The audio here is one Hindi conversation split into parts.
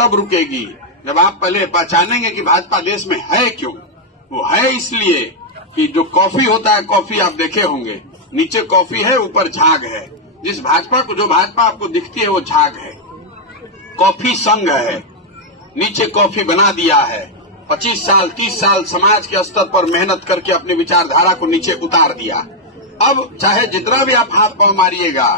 तब रुकेगी जब आप पहले पहचानेंगे कि भाजपा देश में है क्यों। वो है इसलिए कि जो कॉफी होता है, कॉफी आप देखे होंगे, नीचे कॉफी है, ऊपर झाग है। जो भाजपा आपको दिखती है वो झाग है। कॉफी संघ है, नीचे कॉफी बना दिया है। 25 साल 30 साल समाज के स्तर पर मेहनत करके अपनी विचारधारा को नीचे उतार दिया। अब चाहे जितना भी आप हाथ पांव मारिएगा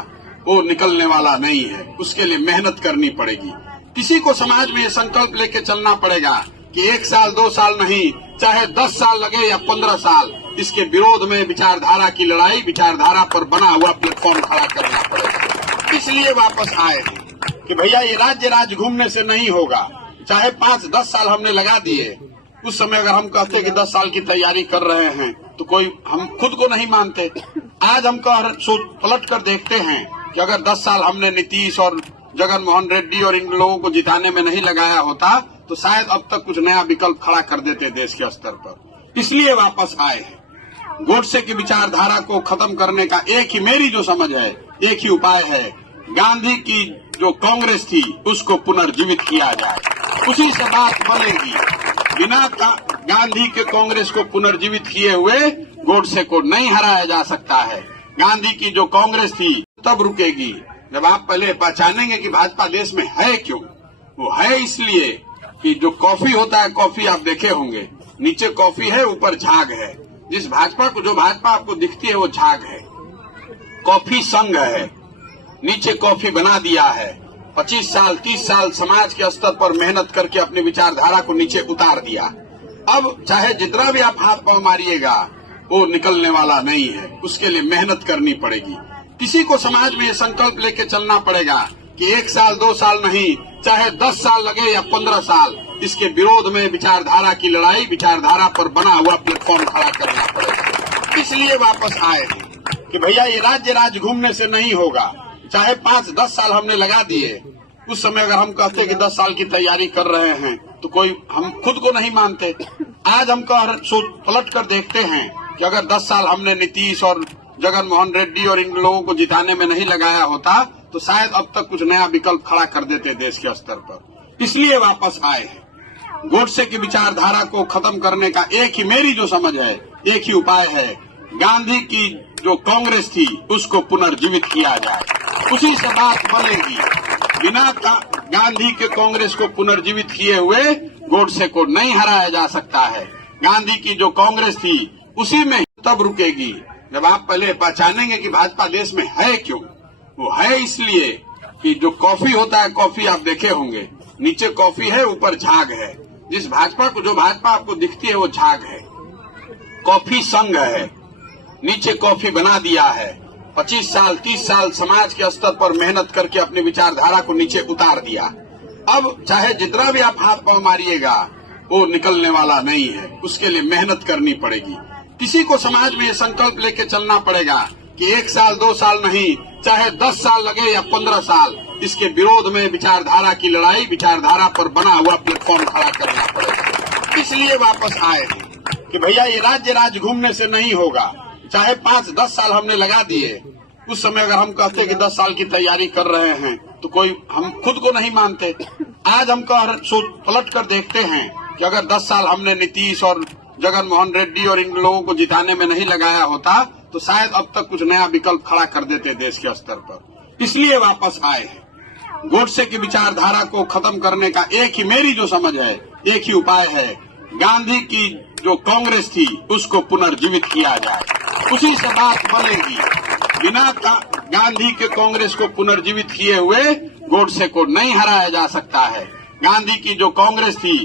वो निकलने वाला नहीं है। उसके लिए मेहनत करनी पड़ेगी। किसी को समाज में ये संकल्प लेके चलना पड़ेगा कि 1 साल 2 साल नहीं, चाहे 10 साल लगे या 15 साल, इसके विरोध में विचारधारा की लड़ाई, विचारधारा पर बना हुआ प्लेटफॉर्म खड़ा करना पड़ेगा। इसलिए वापस आए हैं कि भैया ये राज्य घूमने से नहीं होगा। चाहे 5-10 साल हमने लगा दिए, उस समय अगर हम कहते कि 10 साल की तैयारी कर रहे हैं तो कोई हम खुद को नहीं मानते। आज हम पलट कर देखते हैं कि अगर 10 साल हमने नीतीश और जगन मोहन रेड्डी और इन लोगों को जिताने में नहीं लगाया होता तो शायद अब तक कुछ नया विकल्प खड़ा कर देते देश के स्तर पर। इसलिए वापस आए हैं। गोडसे की विचारधारा को खत्म करने का एक ही, मेरी जो समझ है, एक ही उपाय है। गांधी की जो कांग्रेस थी उसको पुनर्जीवित किया जाए, उसी से बात बनेगी। बिना गांधी के कांग्रेस को पुनर्जीवित किए हुए गोडसे को नहीं हराया जा सकता है। गांधी की जो कांग्रेस थी तब रुकेगी जब आप पहले पहचानेंगे कि भाजपा देश में है क्यों। वो है इसलिए कि जो कॉफी होता है, कॉफी आप देखे होंगे, नीचे कॉफी है, ऊपर झाग है। जो भाजपा आपको दिखती है वो झाग है। कॉफी संघ है, नीचे कॉफी बना दिया है। 25 साल 30 साल समाज के स्तर पर मेहनत करके अपनी विचारधारा को नीचे उतार दिया। अब चाहे जितना भी आप हाथ पांव मारिएगा वो निकलने वाला नहीं है। उसके लिए मेहनत करनी पड़ेगी। किसी को समाज में ये संकल्प लेके चलना पड़ेगा कि 1 साल 2 साल नहीं, चाहे 10 साल लगे या 15 साल, इसके विरोध में विचारधारा की लड़ाई, विचारधारा पर बना हुआ प्लेटफॉर्म खड़ा करना पड़ेगा। इसलिए वापस आए हैं कि भैया ये राज्य घूमने से नहीं होगा। चाहे 5-10 साल हमने लगा दिए, उस समय अगर हम कहते कि 10 साल की तैयारी कर रहे हैं तो कोई हम खुद को नहीं मानते। आज हम पलट कर देखते हैं कि अगर 10 साल हमने नीतीश और जगन मोहन रेड्डी और इन लोगों को जिताने में नहीं लगाया होता तो शायद अब तक कुछ नया विकल्प खड़ा कर देते देश के स्तर पर। इसलिए वापस आए हैं। गोडसे की विचारधारा को खत्म करने का एक ही, मेरी जो समझ है, एक ही उपाय है। गांधी की जो कांग्रेस थी उसको पुनर्जीवित किया जाए, उसी से बात बनेगी। बिना गांधी के कांग्रेस को पुनर्जीवित किए हुए गोडसे को नहीं हराया जा सकता है। गांधी की जो कांग्रेस थी उसी में तब रुकेगी जब आप पहले पहचानेंगे कि भाजपा देश में है क्यों। वो है इसलिए कि जो कॉफी होता है, कॉफी आप देखे होंगे, नीचे कॉफी है, ऊपर झाग है। जो भाजपा आपको दिखती है वो झाग है। कॉफी संघ है, नीचे कॉफी बना दिया है। 25 साल 30 साल समाज के स्तर पर मेहनत करके अपनी विचारधारा को नीचे उतार दिया। अब चाहे जितना भी आप हाथ पांव मारिएगा वो निकलने वाला नहीं है। उसके लिए मेहनत करनी पड़ेगी। किसी को समाज में ये संकल्प लेके चलना पड़ेगा कि 1 साल 2 साल नहीं, चाहे 10 साल लगे या 15 साल, इसके विरोध में विचारधारा की लड़ाई, विचारधारा पर बना हुआ प्लेटफॉर्म खड़ा करना पड़ेगा। इसलिए वापस आए हैं कि भैया ये राज्य घूमने से नहीं होगा। चाहे 5-10 साल हमने लगा दिए, उस समय अगर हम कहते कि 10 साल की तैयारी कर रहे हैं तो कोई हम खुद को नहीं मानते। आज हम पलट कर देखते हैं कि अगर 10 साल हमने नीतीश और जगन मोहन रेड्डी और इन लोगों को जिताने में नहीं लगाया होता तो शायद अब तक कुछ नया विकल्प खड़ा कर देते देश के स्तर पर। इसलिए वापस आए हैं। गोडसे की विचारधारा को खत्म करने का एक ही, मेरी जो समझ है, एक ही उपाय है। गांधी की जो कांग्रेस थी उसको पुनर्जीवित किया जाए, उसी से बात बनेगी। बिना गांधी के कांग्रेस को पुनर्जीवित किए हुए गोडसे को नहीं हराया जा सकता है। गांधी की जो कांग्रेस थी